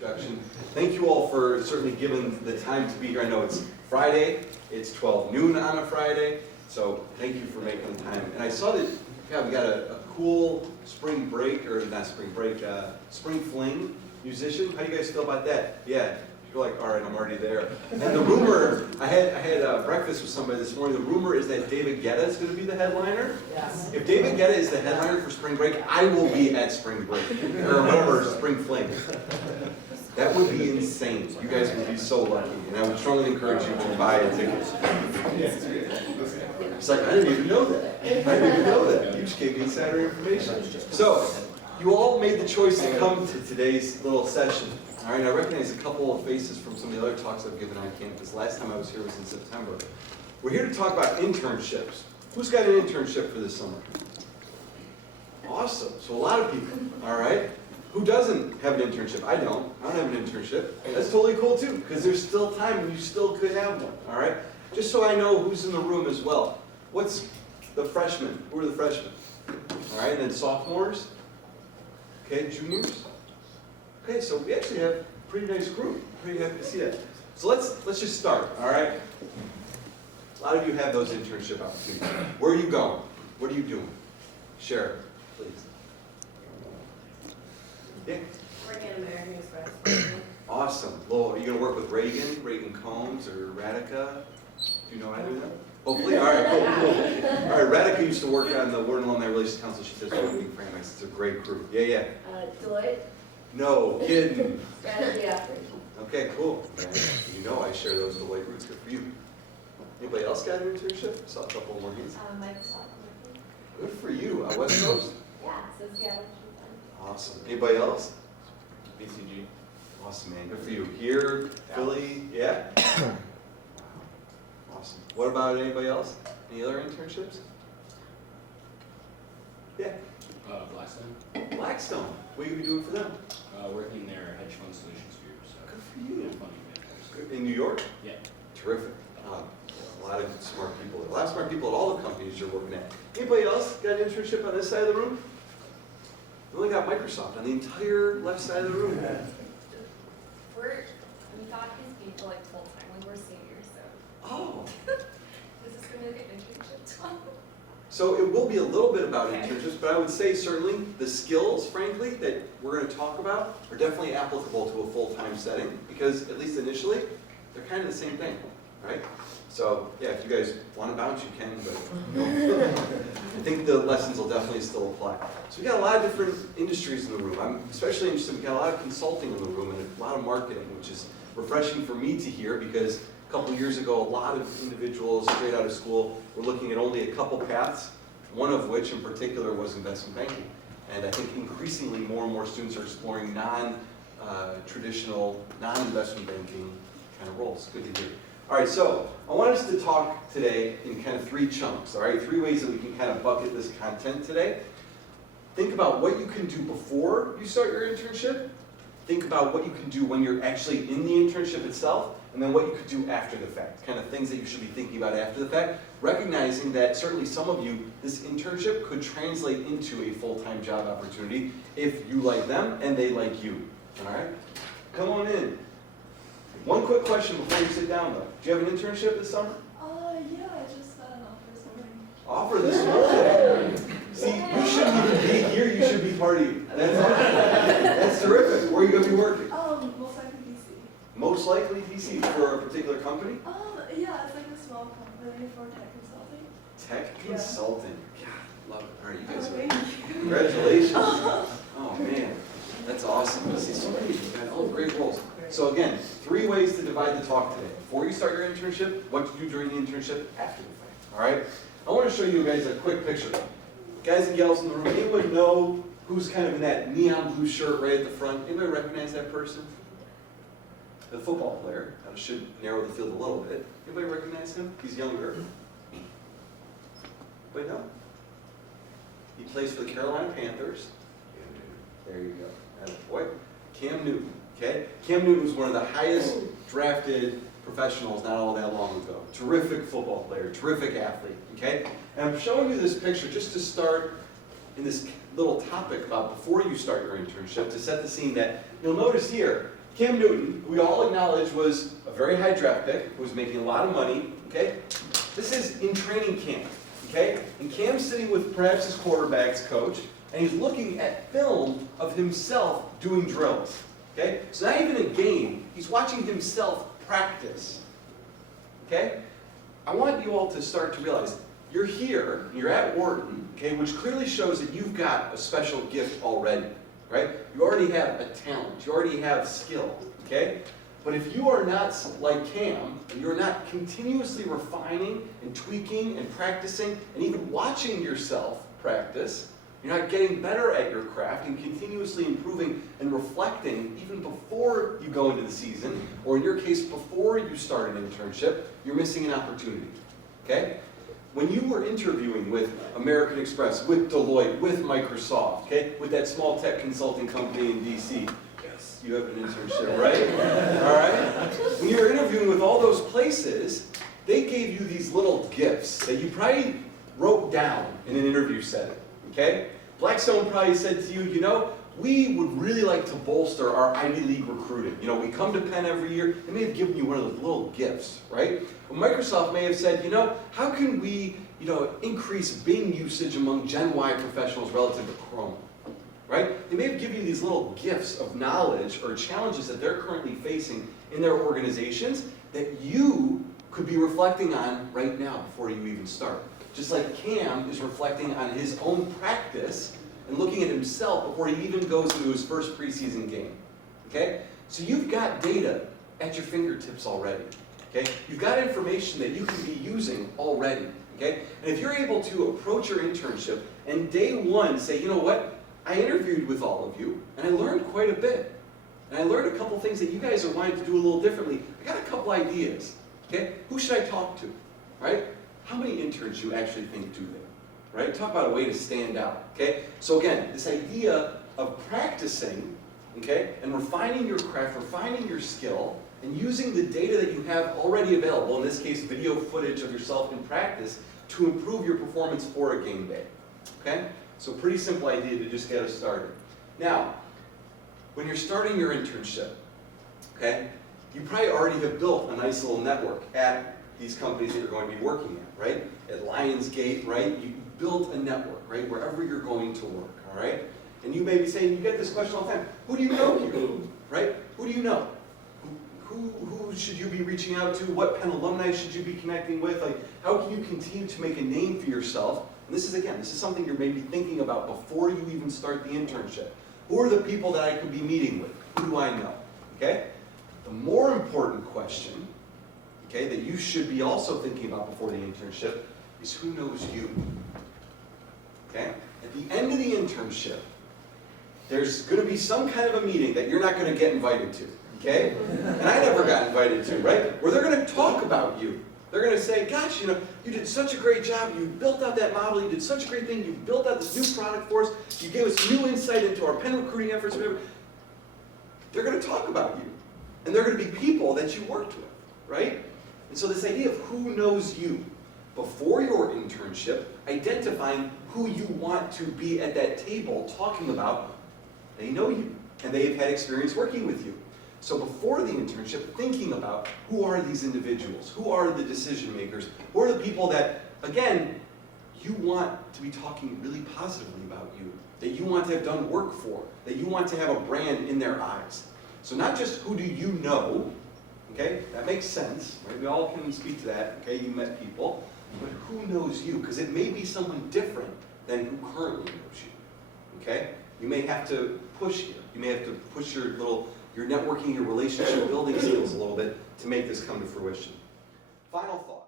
introduction. Thank you all for certainly giving the time to be here. I know it's Friday, it's 12 noon on a Friday, so thank you for making the time. And I saw that, yeah, we got a cool spring break, or not spring break, spring fling musician. How do you guys feel about that? Yeah, you're like, all right, I'm already there. And the rumor, I had breakfast with somebody this morning. The rumor is that David Guetta is going to be the headliner. Yes. If David Guetta is the headliner for spring break, I will be at spring break, or whatever, spring fling. That would be insane. You guys would be so lucky, and I would strongly encourage you to buy a ticket. It's like, I didn't even know that. I didn't even know that. You just gave me insider information. So, you all made the choice to come to today's little session. All right, I recognize a couple of faces from some of the other talks I've given on campus. Last time I was here was in September. We're here to talk about internships. Who's got an internship for this summer? Awesome. So a lot of people, all right? Who doesn't have an internship? I don't have an internship. That's totally cool too, because there's still time and you still could have one, all right? Just so I know who's in the room as well. What's the freshmen? Who are the freshmen? All right, and then sophomores? Okay, juniors? Okay, so we actually have a pretty nice group. Pretty happy to see that. So let's just start, all right? A lot of you have those internship opportunities. Where are you going? What are you doing? Share, please. Yeah. Working at American Express. Awesome. Well, are you going to work with Reagan Combs, or Radica? Do you know either of them? Hopefully? All right, cool. All right, Radica used to work on the Warden Alumni Relations Council. She does marketing frameworks. It's a great crew. Yeah. Deloitte. No, kidding. Strategy operations. Okay, cool. You know I share those Deloitte roots. Good for you. Anybody else got an internship? I saw a couple more hands. Microsoft. Good for you. West Coast? Yeah, so Seattle. Awesome. Anybody else? BCG. Awesome, man. Good for you. Here, Philly, yeah? Awesome. What about anybody else? Any other internships? Yeah. Blackstone. Blackstone. What are you going to be doing for them? Working their hedge fund solutions group. So Good for you. funding managers. Good. In New York? Yeah. Terrific. A lot of smart people. A lot of smart people at all the companies you're working at. Anybody else got an internship on this side of the room? We only got Microsoft on the entire left side of the room. We thought these people like full time when we're seniors, so Oh. this is gonna be like an internship. So it will be a little bit about Okay. internships, but I would say certainly the skills, frankly, that we're going to talk about are definitely applicable to a full-time setting, because at least initially, they're kind of the same thing, right? So yeah, if you guys want to bounce, you can, but I think the lessons will definitely still apply. So we got a lot of different industries in the room. I'm especially interested, we got a lot of consulting in the room and a lot of marketing, which is refreshing for me to hear, because a couple years ago, a lot of individuals straight out of school were looking at only a couple paths, one of which in particular was investment banking. And I think increasingly more and more students are exploring non-traditional, non-investment banking kind of roles. Good to hear. All right, so I want us to talk today in kind of three chunks, all right? Three ways that we can kind of bucket this content today. Think about what you can do before you start your internship. Think about what you can do when you're actually in the internship itself, and then what you could do after the fact, kind of things that you should be thinking about after the fact, recognizing that certainly some of you, this internship could translate into a full-time job opportunity if you like them and they like you, all right? Come on in. One quick question before you sit down, though. Do you have an internship this summer? Yeah, I just got an offer somewhere. Offer this morning. See, you shouldn't even be here, you should be partying. That's terrific. Where are you going to be working? Most likely DC. Most likely DC, for a particular company? Yeah, it's like a small company for tech consulting. Tech Yeah. consulting. God, love it. All right, you guys Thank are. you. Congratulations. Oh man, that's awesome. I see so many of you got all great roles. So again, three ways to divide the talk today. Before you start your internship, what to do during the internship, after the fact. All right? I want to show you guys a quick picture. Guys and gals in the room, anybody know who's kind of in that neon blue shirt right at the front? Anybody recognize that person? The football player. That should narrow the field a little bit. Anybody recognize him? He's younger. Anybody know? He plays for the Carolina Panthers. There you go. Atta boy. Cam Newton. Okay? Cam Newton was one of the highest drafted professionals not all that long ago. Terrific football player, terrific athlete. Okay? And I'm showing you this picture just to start in this little topic about before you start your internship, to set the scene that you'll notice here, Cam Newton, who we all acknowledge was a very high draft pick, who was making a lot of money, okay? This is in training camp, okay? And Cam's sitting with perhaps his quarterback's coach, and he's looking at film of himself doing drills, okay? So not even a game, he's watching himself practice, okay? I want you all to start to realize you're here, you're at Wharton, okay, which clearly shows that you've got a special gift already, right? You already have a talent, you already have skill, okay? But if you are not like Cam, and you're not continuously refining and tweaking and practicing and even watching yourself practice, you're not getting better at your craft and continuously improving and reflecting even before you go into the season, or in your case, before you start an internship, you're missing an opportunity, okay? When you were interviewing with American Express, with Deloitte, with Microsoft, okay, with that small tech consulting company in DC, yes, you have an internship, right? All right? When you were interviewing with all those places, they gave you these little gifts that you probably wrote down in an interview setting, okay? Blackstone probably said to you, you know, we would really like to bolster our Ivy League recruiting. You know, we come to Penn every year. They may have given you one of those little gifts, right? Well, Microsoft may have said, you know, how can we, you know, increase Bing usage among Gen Y professionals relative to Chrome, right? They may have given you these little gifts of knowledge or challenges that they're currently facing in their organizations that you could be reflecting on right now before you even start. Just like Cam is reflecting on his own practice and looking at himself before he even goes into his first preseason game, okay? So you've got data at your fingertips already, okay? You've got information that you can be using already, okay? And if you're able to approach your internship and day one say, you know what, I interviewed with all of you and I learned quite a bit. And I learned a couple things that you guys are wanting to do a little differently. I got a couple ideas, okay? Who should I talk to, right? How many interns you actually think do that? Right? Talk about a way to stand out, okay? So again, this idea of practicing, okay, and refining your craft, refining your skill, and using the data that you have already available, in this case, video footage of yourself in practice, to improve your performance for a game day, okay? So pretty simple idea to just get us started. Now, when you're starting your internship, okay, you probably already have built a nice little network at these companies that you're going to be working at, right? At Lionsgate, right? You build a network, right? Wherever you're going to work, all right? And you may be saying, you get this question all the time, who do you know here, right? Who do you know? Who should you be reaching out to? What Penn alumni should you be connecting with? Like, how can you continue to make a name for yourself? And this is something you're maybe thinking about before you even start the internship. Who are the people that I could be meeting with? Who do I know, okay? The more important question, okay, that you should be also thinking about before the internship is who knows you, okay? At the end of the internship, there's going to be some kind of a meeting that you're not going to get invited to, okay? And I never got invited to, right? Where they're going to talk about you. They're going to say, gosh, you know, you did such a great job. You built out that model. You did such a great thing. You built out this new product for us. You gave us new insight into our Penn recruiting efforts. Whatever. They're going to talk about you. And they're going to be people that you worked with, right? And so this idea of who knows you before your internship, identifying who you want to be at that table talking about, they know you, and they've had experience working with you. So before the internship, thinking about who are these individuals, who are the decision makers, who are the people that, again, you want to be talking really positively about you, that you want to have done work for, that you want to have a brand in their eyes. So not just who do you know, okay, that makes sense, right? We all can speak to that, okay, you met people, but who knows you? Because it may be someone different than who currently knows you, okay? You may have to push here. You may have to push your networking, your relationship building skills a little bit to make this come to fruition. Final thought.